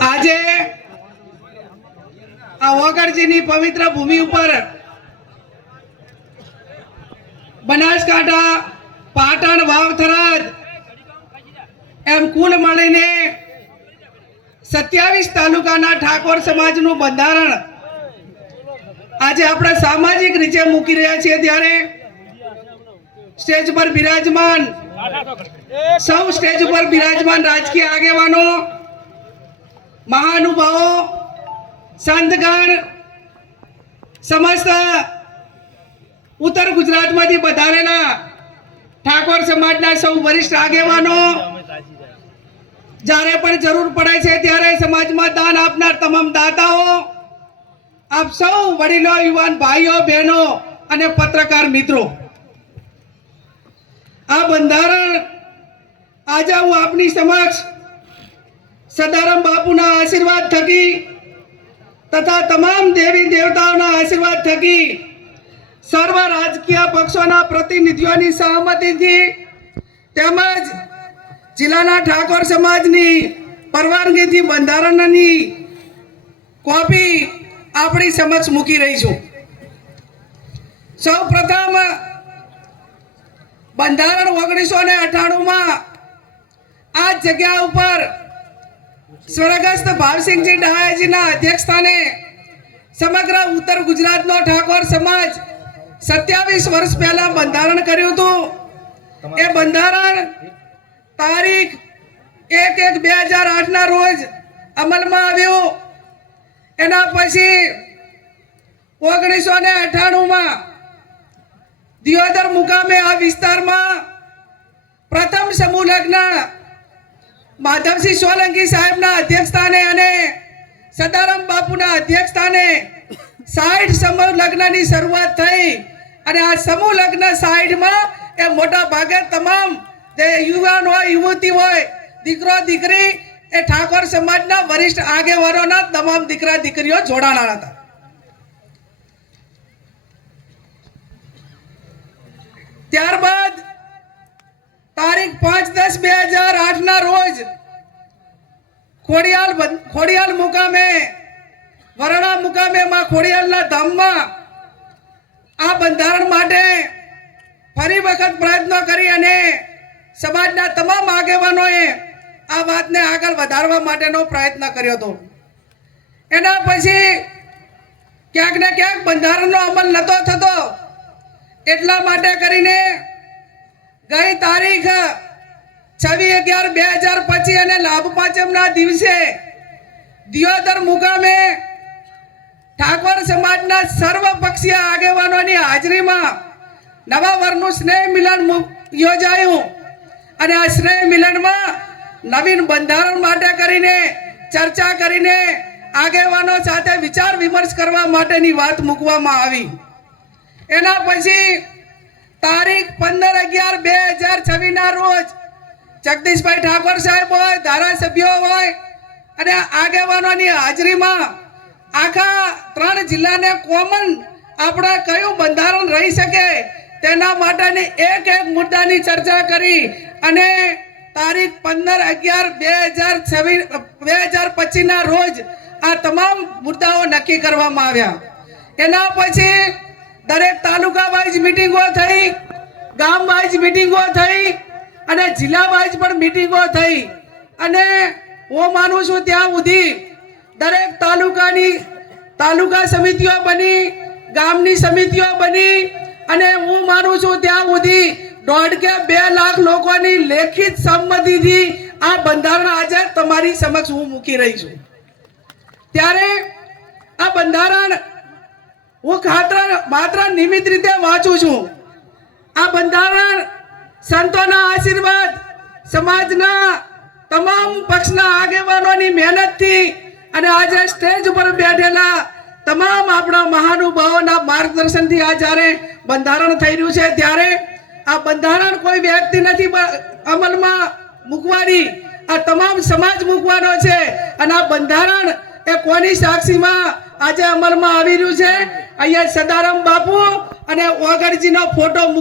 આજે આ વગરજીની પવિત્ર ભૂમિ ઉપર બનાસકાંઠા, પાટણ, વાવ, થરાદ એમ કુલ મળીને 27 તાલુકાના ઠાકોર સમાજનું બંધારણ આજે આપણે સામાજિક રીતે મૂકી રહ્યા છીએ ત્યારે સ્ટેજ પર બિરાજમાન સૌ સ્ટેજ પર બિરાજમાન રાજકીય આગેવાનો, મહાનુભાવો, સંતગણ, સમસ્ત ઉત્તર ગુજરાતમાંથી પધારેલા ઠાકોર સમાજના સૌ વરિષ્ઠ આગેવાનો, જ્યારે પણ જરૂર પડે છે ત્યારે સમાજમાં દાન આપનાર તમામ દાતાઓ, આપ સૌ વડીલો, યુવાન ભાઈઓ, બહેનો અને પત્રકાર મિત્રો, આ બંધારણ આજે હું આપની સમક્ષ સદારામ બાપુના આશીર્વાદ થકી તથા તમામ દેવી દેવતાઓના આશીર્વાદ થકી સર્વ રાજકીય પક્ષોના પ્રતિનિધિઓની સહમતિથી તેમજ જિલ્લાના ઠાકોર સમાજની પરવાનગીથી બંધારણની કોપી આપણી સમક્ષ મૂકી રહી છું. સૌ પ્રથમ બંધારણ 1998માં આ જગ્યા ઉપર સ્વર્ગસ્થ ભાવસિંહજી ડહાયાજીના અધ્યક્ષસ્થાને સમગ્ર ઉત્તર ગુજરાતનો ઠાકોર સમાજ 27 વર્ષ પહેલા બંધારણ કર્યું હતું. એ બંધારણ તારીખ 1/1/2008 રોજ અમલમાં આવ્યું. એના પછી 1998માં દિયોદર મુકામે આ વિસ્તારમાં પ્રથમ સમૂહ લગ્ન માધવસિંહ સોલંકી સાહેબના અધ્યક્ષસ્થાને અને સદારામ બાપુના અધ્યક્ષસ્થાને 60 સમૂહ લગ્નની શરૂઆત થઈ. અને આ સમૂહ લગ્ન 60માં એ મોટા ભાગે તમામ જે યુવાન હોય, યુવતી હોય, દીકરો દીકરી એ ઠાકોર સમાજના વરિષ્ઠ આગેવાનોના તમામ દીકરા દીકરીઓ જોડાણા હતા. ત્યારબાદ તારીખ 5/10/2008 રોજ ખોડિયાલ મુકામે, વરણા મુકામે માં ખોડિયાલના ધામમાં આ બંધારણ માટે ફરી વખત પ્રયત્નો કરી અને સમાજના તમામ આગેવાનોએ આ વાતને આગળ વધારવા માટેનો પ્રયત્ન કર્યો હતો. એના પછી ક્યાંક ને ક્યાંક બંધારણનો અમલ નહોતો થતો. એટલા માટે કરીને ગઈ તારીખ 26/11/2025 અને લાભ પાંચમના દિવસે દિયોદર મુકામે ઠાકોર સમાજના સર્વપક્ષીય આગેવાનોની હાજરીમાં નવા વર્ષનું સ્નેહ મિલન યોજાયું. અને આ સ્નેહ મિલનમાં નવીન બંધારણ માટે કરીને ચર્ચા કરીને આગેવાનો સાથે વિચાર વિમર્શ કરવા માટેની વાત મૂકવામાં આવી. એના પછી તારીખ 15/11/2026 રોજ જગદીશભાઈ ઠાકોર સાહેબ હોય, ધારાસભ્યો હોય અને આગેવાનોની હાજરીમાં આખા 3 જિલ્લાને કોમન આપણા કયું બંધારણ રહી શકે તેના માટેની એક મુદ્દાની ચર્ચા કરી અને તારીખ 15/11/2025 રોજ આ તમામ મુદ્દાઓ નક્કી કરવામાં આવ્યા. એના પછી દરેક તાલુકા વાઇઝ મિટિંગો થઈ, ગામ વાઇઝ મિટિંગો થઈ અને જિલ્લા વાઇઝ પણ મિટિંગો થઈ. અને હું માનું છું ત્યાં સુધી દરેક તાલુકા સમિતિઓ બની, ગામની સમિતિઓ બની અને હું માનું છું ત્યાં સુધી 1.5 કે 2 લાખ લોકોની લેખિત સંમતિથી આ બંધારણ આજે તમારી સમક્ષ હું મૂકી રહી છું. ત્યારે આ બંધારણ હું માત્ર નિમિત્ત રીતે વાંચું છું. આ બંધારણ સંતોના આશીર્વાદ, સમાજના તમામ પક્ષના આગેવાનોની મહેનતથી અને આજે સ્ટેજ ઉપર બેઠેલા તમામ આપણા મહાનુભાવોના માર્ગદર્શનથી આ જ્યારે બંધારણ થઈ રહ્યું છે ત્યારે આ બંધારણ કોઈ વ્યક્તિ નથી અમલમાં મૂકવાની, આ તમામ સમાજ મૂકવાનો છે. અને આ બંધારણ એ કોની સાક્ષીમાં આજે અમલમાં આવી રહ્યું છે? અહીંયા સદારામ બાપુ અને ઓગણજીનો ફોટો